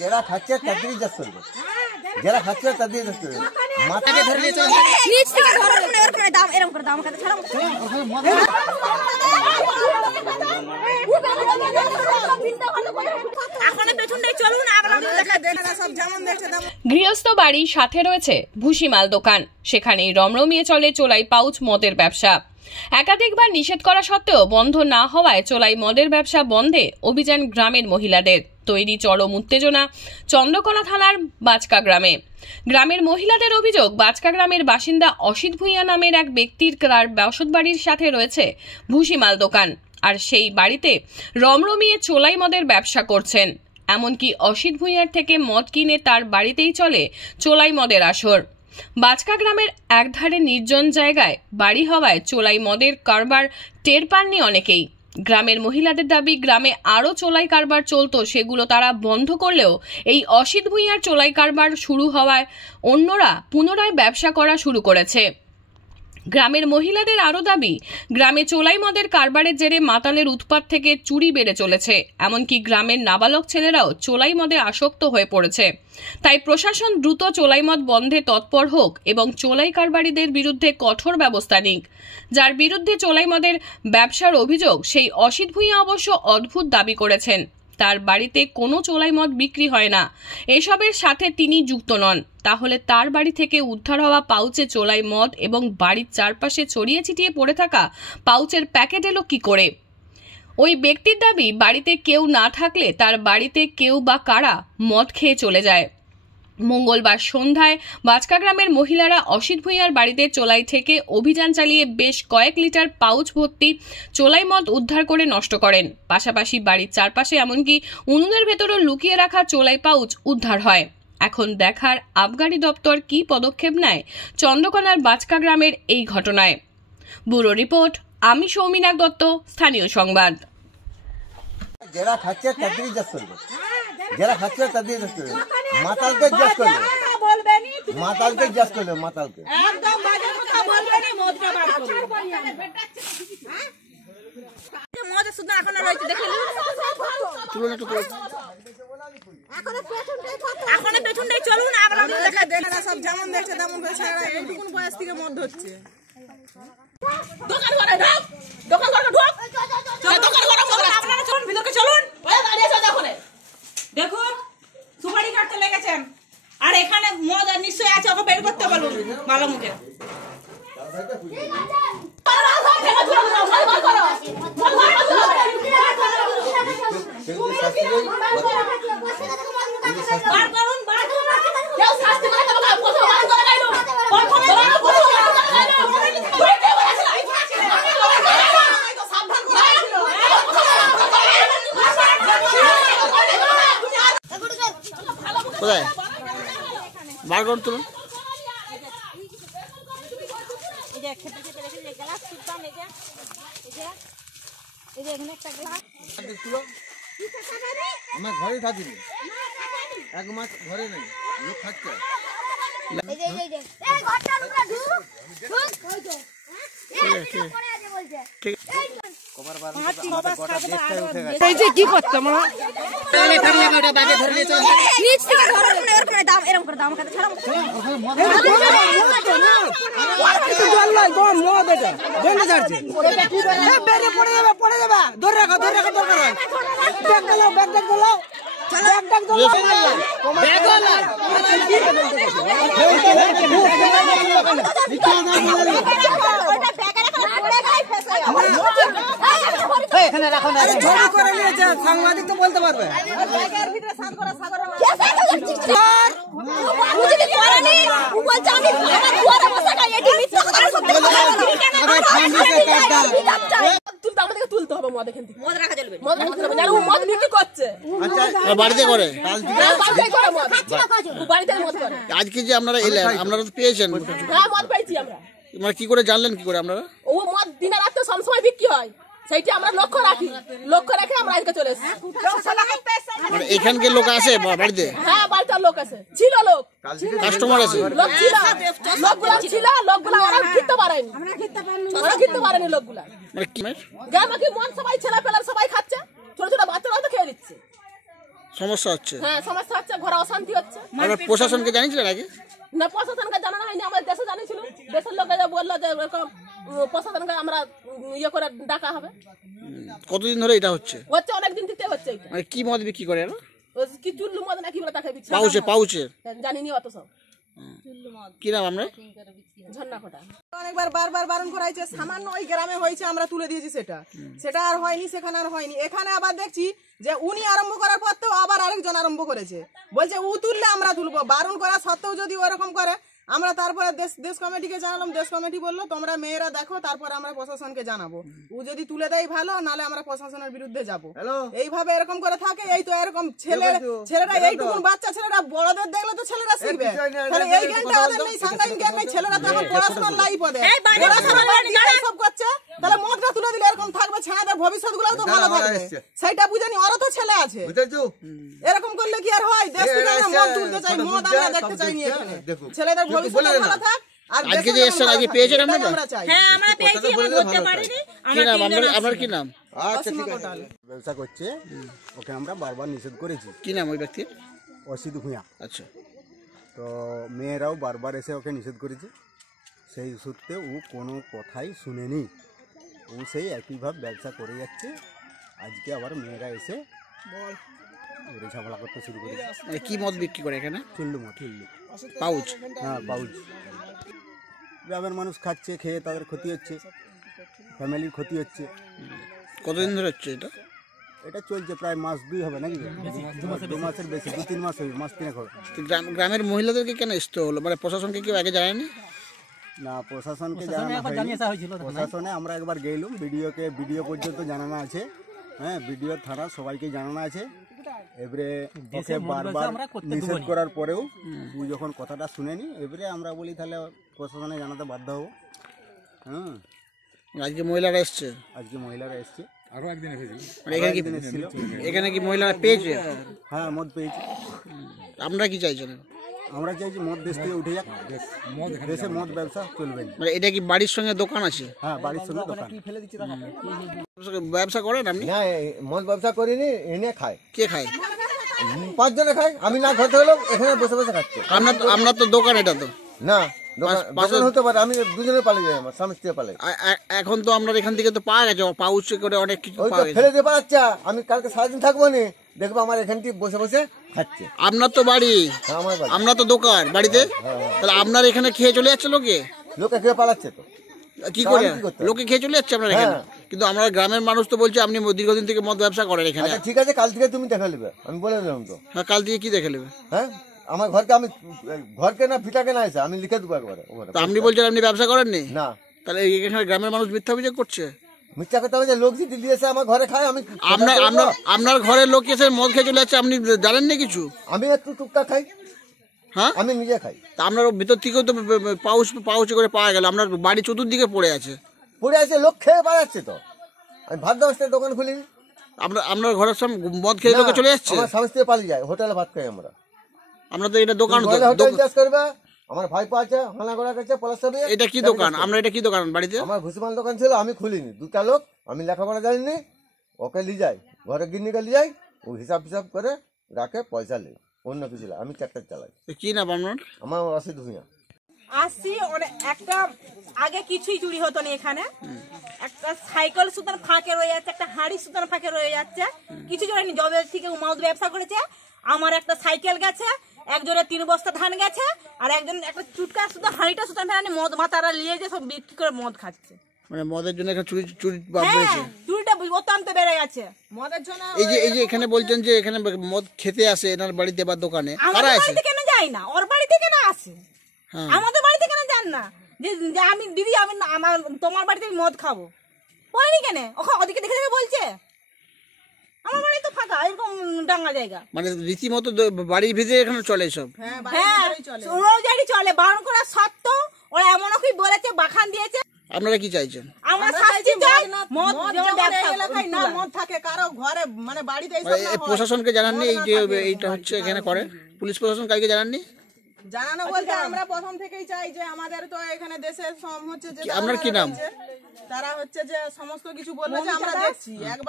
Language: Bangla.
যারা খাচ্ছে তাদেরই জাজ করবে, যারা খাচ্ছে তাদেরই জাজ করবে। মাথাকে ধরে নিয়ে চলে নিচ থেকে ধরো এরকম দাম এরকম করে দাম খাতে ছাড়া গৃহস্থ বাড়ির সাথে রয়েছে ভুসিমাল দোকান, সেখানেই রমরমিয়ে চলে চোলাই পাউচ মদের ব্যবসা। একাধিকবার নিষেধ করা সত্ত্বেও বন্ধ না হওয়ায় চোলাই মদের ব্যবসা বন্ধে অভিযান গ্রামের মহিলাদের। তৈরি চরম উত্তেজনা চন্দ্রকোনা থানার বাচকা গ্রামে। গ্রামের মহিলাদের অভিযোগ, বাচকা গ্রামের বাসিন্দা অসিত ভূঁইয়া নামের এক ব্যক্তির তার বসতবাড়ির সাথে রয়েছে ভুসিমাল দোকান, আর সেই বাড়িতে রমরমিয়ে চোলাই মদের ব্যবসা করছেন। এমনকি অসিত ভূঁইয়ার থেকে মদ কিনে তার বাড়িতেই চলে চোলাই মদের আসর। বাচকা গ্রামের একধারে নির্জন জায়গায় বাড়ি হওয়ায় চোলাই মদের কারবার টের পাননি অনেকেই। গ্রামের মহিলাদের দাবি, গ্রামে আরও চোলাই কারবার চলতো, সেগুলো তারা বন্ধ করলেও এই অসিত ভূঁইয়ার চোলাই কারবার শুরু হওয়ায় অন্যরা পুনরায় ব্যবসা করা শুরু করেছে। গ্রামের মহিলাদের আরও দাবি, গ্রামে চোলাই মদের কারবারের জেরে মাতালের উৎপাত থেকে চুরি বেড়ে চলেছে। এমনকি গ্রামের নাবালক ছেলেরাও চোলাই মদে আসক্ত হয়ে পড়েছে। তাই প্রশাসন দ্রুত চোলাই মদ বন্ধে তৎপর হোক এবং চোলাই কারবারিদের বিরুদ্ধে কঠোর ব্যবস্থা নিক। যার বিরুদ্ধে চোলাই মদের ব্যবসার অভিযোগ, সেই অসিত ভূঁইয়া অবশ্য অদ্ভুত দাবি করেছেন তার বাড়িতে কোনো চোলাই মদ বিক্রি হয় না, এসবের সাথে তিনি যুক্ত নন। তাহলে তার বাড়ি থেকে উদ্ধার হওয়া পাউচে চোলাই মদ এবং বাড়ির চারপাশে ছড়িয়ে ছিটিয়ে পড়ে থাকা পাউচের প্যাকেট এলো কি করে? ওই ব্যক্তির দাবি, বাড়িতে কেউ না থাকলে তার বাড়িতে কেউ বা কারা মদ খেয়ে চলে যায়। মঙ্গলবার সন্ধ্যায় বাচকা গ্রামের মহিলারা অসিত ভূঁইয়ার বাড়িতে চোলাই থেকে অভিযান চালিয়ে বেশ কয়েক লিটার পাউচ ভর্তি চোলাই মদ উদ্ধার করে নষ্ট করেন। পাশাপাশি বাড়ির চারপাশে এমনকি উনুনের ভেতরও লুকিয়ে রাখা চোলাই পাউচ উদ্ধার হয়। এখন দেখার আবগারি দপ্তর কি পদক্ষেপ নেয় চন্দ্রকোনার বাচকা গ্রামের এই ঘটনায়। ব্যুরো রিপোর্ট, আমি সৌমিনাক দত্ত, স্থানীয় সংবাদ। যারা খাচ্ছে তাদেরই জাজ করবে, যারা খাচ্ছে তাদেরই জাজ করবে। মাতালকে জাজ করবে, মাতালকে জাজ করবে, মাতালকে একদম বাজে কথা বলবেনি, মদটা বার করবে। মদ শুধু এখন রয়েছে, দেখেন তুলনা একটু করে এখন পেছনটাই চলুন, আবার আমরা দেখা দেখেন সব যেমন দেখছে তেমন করে সারা এইটুকুন বয়স থেকে মদ হচ্ছে। দোকান করে ঢোক, দোকান করে ঢোক, দোকান করে মদ, আপনারা চলুন ভিতরে চলুন। ওই গাড়ি এসে দেখুন সুপারি কাটতে লেগেছেন, আর এখানে মদ নিশ্চয়ই আছে, ওকে বের করতে বলুন ভালো মুখে। কোথায় বার করুন, তুলুন। আমার ঘরে থাকিনি, এক মাস ঘরে নেই, লোক খাচ্ছে। কি করতাম নিচ থেকে ধরো এরকম দাম এরকম করে দাম খাতে ছাড়া সাংবাদিক তো বলতে পারবে। তুলতে হবে মদ, এখান থেকে মদ রাখা চলবে, মদ বিক্রি করছে বাড়িতে করে। বাড়িতে মদ করে। আজকে যে আপনারা এলেন, আপনারা তো পেয়েছেন, হ্যাঁ মদ পেয়েছি আমরা। মানে কি করে জানলেন, কি করে আপনারা? ও মদ দিনে রাতে সবসময় বিক্রি হয়, সেইটা আমরা লক্ষ্য রাখি, লক্ষ্য রেখে আমরা আজকে চলে এসেছি। মানে এখানকার লোক আছে বাড়িতে? হ্যাঁ বাড়িতে লোক আছে, ছিল লোক, কাস্টমার আছে, লোক ছিল, লোকগুলা ছিল, লোকগুলা ওরা খেতে পারেনি, ওরা খেতে পারেনি লোকগুলা। মানে কি গ্রামে কি মন সবাই ছেলে পেলার সবাই খাচ্ছে, ছোট ছোট বাচ্চারাও তো খেয়ে দিচ্ছে। সমস্যা হচ্ছে? হ্যাঁ সমস্যা হচ্ছে, ঘরে অশান্তি হচ্ছে। আপনারা প্রশাসনকে জানিয়েছিলেন আগে? না প্রশাসনকে জানানো হয়নি, আমাদের দেশে জানিয়েছিল, দেশের লোকেরা বললো যে এরকম প্রশাসনকে আমরা ইয়ে করে ডাকা হবে। কতদিন ধরে এটা হচ্ছে? হচ্ছে অনেকদিন থেকে হচ্ছে এটা। মানে কি মদ বিক্রি করে এরা? ওই কি চুল্লু মদ না কি বলে তাকে দিচ্ছে, পাউচে পাউচে? জানিনি অত সব। কি নাম আমরা? ঝর্ণা ফোটা। অনেকবার বারবার বারণ করাইছে, সামান্য ওই গ্রামে হয়েছে আমরা তুলে দিয়েছি, সেটা আর হয়নি, সেখানে আর হয়নি। এখানে আবার দেখছি যে উনি আরম্ভ করার পর তো আবার আরেকজন আরম্ভ করেছে, বলছে ও তুললে আমরা তুলবো। বারণ করা সত্ত্বেও যদি ওরকম করে, আমরা তারপরে দেশ কমিটিকে জানালাম, দেশ কমিটি বললো তোমরা মেয়েরা দেখো, তারপর আমরা প্রশাসনকে জানাবো। ও যদি তুলে দেয় ভালো, নালে আমরা প্রশাসনের বিরুদ্ধে যাব। এইভাবে এরকম করে থাকে। এই তো এরকম ছেলেরা এইটুকু বাচ্চা ছেলেরা, বড়দের দেখলে তো ছেলেরা শিখবে, তাহলে এই জ্ঞানটা ওদের নেই, সাংঘাতিক জ্ঞান নেই। ছেলেরা তো এখন পড়াশোনার লাইফ ওদের, সব করছে, তাহলে মদটা তুলে দিলে এরকম থাকবে, ছেলেদের ভবিষ্যৎ গুলো তো ভালো থাকবে, সেইটা বুঝানি। ওরা তো ছেলে আছে, এরকম করলে কি আর হয়? দেশ থেকে আমরা মদ তুলতে চাই, মদ আমরা দেখতে চাইনি এখানে। ছেলেদের ভবিষ্যৎ ভালো থাক। আর আজকে যে এসেছেন, আজকে পেয়েছেন আপনারা? হ্যাঁ আমরা পেয়েছি, আমরা ধরতে পারিনি। কি নাম আপনার? কি নাম? আচ্ছা ঠিক আছে। ব্যবসা করছে, ওকে আমরা বারবার নিষেধ করেছি। কি নাম ওই ব্যক্তির? অসিত ভূঁইয়া। আচ্ছা, তো মেয়েরাও বারবার এসে ওকে নিষেধ করেছে, সেই সূত্রে ও কোনো কথাই শুনেনি। ও সেই একইভাবে ব্যবসা করে যাচ্ছে। আজকে আবার মেয়েরা এসে ওরে ঝামেলা করতে শুরু করেছে। মানে কি মদ বিক্রি করে এখানে? চুল্লু মত, পাউচ? হ্যাঁ পাউচ। গ্রামের মানুষ খাচ্ছে, খেয়ে তাদের ক্ষতি হচ্ছে, ফ্যামিলির ক্ষতি হচ্ছে। কতদিন ধরে হচ্ছে এটা? এটা চলছে প্রায় মাস 2 হবে নাকি, 2 মাসের বেশি, 2-3 মাস হবে, মাস 3 হবে। তো গ্রামের মহিলাদেরকে কেন আসতে হলো? মানে প্রশাসনকে কেউ আগে জানায়নি? না, প্রশাসনকে জানানো হয়নি। প্রশাসনে আমরা একবার গেলাম, ভিডিও পর্যন্ত জানানো আছে। হ্যাঁ, ভিডিও থানা সবাইকে জানানো আছে। এবারে ওকে বারবার নিষেধ করার পরেও ও যখন কথাটা শুনেনি, এবারে আমরা বলি তাহলে প্রশাসনে জানাতে বাধ্য হবো। হ্যাঁ, আজকে মহিলারা এসছে? আজকে মহিলারা এসছে, আরো একদিন এসেছিল। এখানে কি মহিলারা পেয়েছে? হ্যাঁ মদ পেয়েছে। আমরা কি চাইছেন? আমরা চাইছি মদ দেশ থেকে উঠে যাক, দেশে মদ ব্যবসা চলবে না। মানে এটা কি বাড়ির সঙ্গে দোকান আছে? হ্যাঁ, বাড়ির সঙ্গে দোকান। ব্যবসা করেন আপনি? না মদ ব্যবসা করিনি, এনে খায়। কে খায়? 5 জনে খায়, আমি না ঘরতে হলেও এখানে বসে বসে খাচ্ছে। আপনার তো দোকান এটা তো? না দোকান হতে পারে, আমি দুজনে পালিয়ে যাই, আমার স্বামী স্ত্রী পালাই। এখন তো আপনার এখান থেকে তো পাওয়া গেছে, পাউচ করে অনেক কিছু ওই তো পাওয়া গেছে। ফেলে দিয়ে পাচ্ছা, আমি কালকে সারাদিন থাকবো না, দেখবো আমার এখানটি বসে বসে খাচ্ছে। আপনার তো বাড়ি, হ্যাঁ আমার বাড়ি, আপনার তো দোকান বাড়িতে, তাহলে আপনার এখানে খেয়ে চলে যাচ্ছে লোকে? লোকে খেয়ে পালাচ্ছে তো, কি করে আমি কি করতে? লোকে খেয়ে চলে যাচ্ছে আপনার এখানে? হ্যাঁ। কিন্তু আমরা গ্রামের মানুষ তো বলছে আপনি দীর্ঘদিন থেকে মদ ব্যবসা করেন এখানে। আচ্ছা ঠিক আছে, কাল থেকে তুমি দেখা নেবে, আমি বলে দিলাম তো। হ্যাঁ, কাল থেকে কি দেখে নেবে? হ্যাঁ, আমার ঘরকে আমি ঘরকে না ফিটাকে না এসে আমি লিখে দেবো একবারে। তা আপনি বলছেন আপনি ব্যবসা করেননি? না, তাহলে এখানে গ্রামের মানুষ মিথ্যা অভিযোগ করছে। মিথ্যা কথা বলছে, লোক যদি দিয়েছে আমার ঘরে খায়, আমি আপনার ঘরের লোক এসে মদ খেয়ে চলে যাচ্ছে, আপনি জানেন না কিছু? আমি একটু টুকটাক খাই। হ্যাঁ, আমি নিজে খাই। তা আপনার ভিতর থেকেও তো পাউচ করে পাওয়া গেল, আপনার বাড়ি চতুর্দিকে পড়ে আছে। পড়ে আছে, লোক খেয়ে পালাচ্ছে তো। আমি ভাত দেওয়ার দোকান খুলিনি। আপনার ঘরের সামনে মদ খেয়ে লোকে চলে যাচ্ছে? আমার স্বামী স্ত্রী পালিয়ে যায়, হোটেলে ভাত খাই আমরা। আমরা তো এটা দোকান, হোটেল চাষ করবে, আমার ভাইপো আছে হানাগড়া কাছে পলাশে। এটা কি দোকান? আমরা এটা কি দোকান বাড়িতে? আমার ভুসিমাল দোকান ছিল, আমি খুলিনি। 2টা লোক, আমি লেখাপড়া জানিনি, ওকে নিয়ে যাই, ঘরে গিন্নিকে নিয়ে যাই, ও হিসাব ফিসাব করে রাখে, পয়সা নেই, অন্য কিছু না। আমি ট্রাক্টর চালাই। কি নাম আপনার? আমার অসিত ভূঁইয়া। আসছি একটা আগে কিছুই চুরি হতো না এখানে, একটা সাইকেল সুতার ফাঁকে রয়ে যাচ্ছে, একটা হাঁড়ি সুতার ফাঁকে রয়ে যাচ্ছে, কিছু জনের জবের থেকে মদ ব্যবসা করেছে। আমার একটা সাইকেল গেছে, একজনের 3 বস্তা ধান গেছে, আর একজন একটা চুটকা সুতা হাঁড়িটা সুতার ফেরানি মদ মাতারা নিয়ে যে সব বিক্রি করে মদ খাচ্ছে। মানে মদের জন্য এখানে চুরি বেড়েছে? চুরিটা অত্যন্ত বেড়ে গেছে মদের জন্য। এই যে এখানে বলছেন যে এখানে মদ খেতে আসে এনার বাড়িতে বা দোকানে, আমাদের কারা আসে? বাড়িতে কেন যায় না, ওর বাড়িতে কেন আসে? আমাদের বাড়িতে কেন যান না? যে আমি দিদি, আমি আমার তোমার বাড়িতে আমি মদ খাবো, বলেনি কেন? ওখানে ওদিকে দেখে দেখে বলছে। আমার বাড়ি তো ফাঁকা, এরকম ডাঙ্গা জায়গা। মানে রীতিমতো বাড়ির ভিতরে এখানে চলে সব? হ্যাঁ রোজারি চলে, বারণ করা সত্ত্বেও ওরা এমন কি বলেছে, বাখান দিয়েছে। আপনারা কি চাইছেন? আমরা শাস্তি চাই, মদ যেমন ব্যবসা এলাকায় না মদ থাকে কারো ঘরে, মানে বাড়িতে এইসব না হয়। প্রশাসনকে জানাননি এই যে এইটা হচ্ছে এখানে করে? পুলিশ প্রশাসন কালকে জানাননি? জানানো বলতে আমরা প্রথম থেকেই চাই যে আমাদের তো এখানে দেশে হচ্ছে যে আপনার কি নাম? তারা হচ্ছে যে সমস্ত কিছু বলবে যে আমরা দেখছি একবার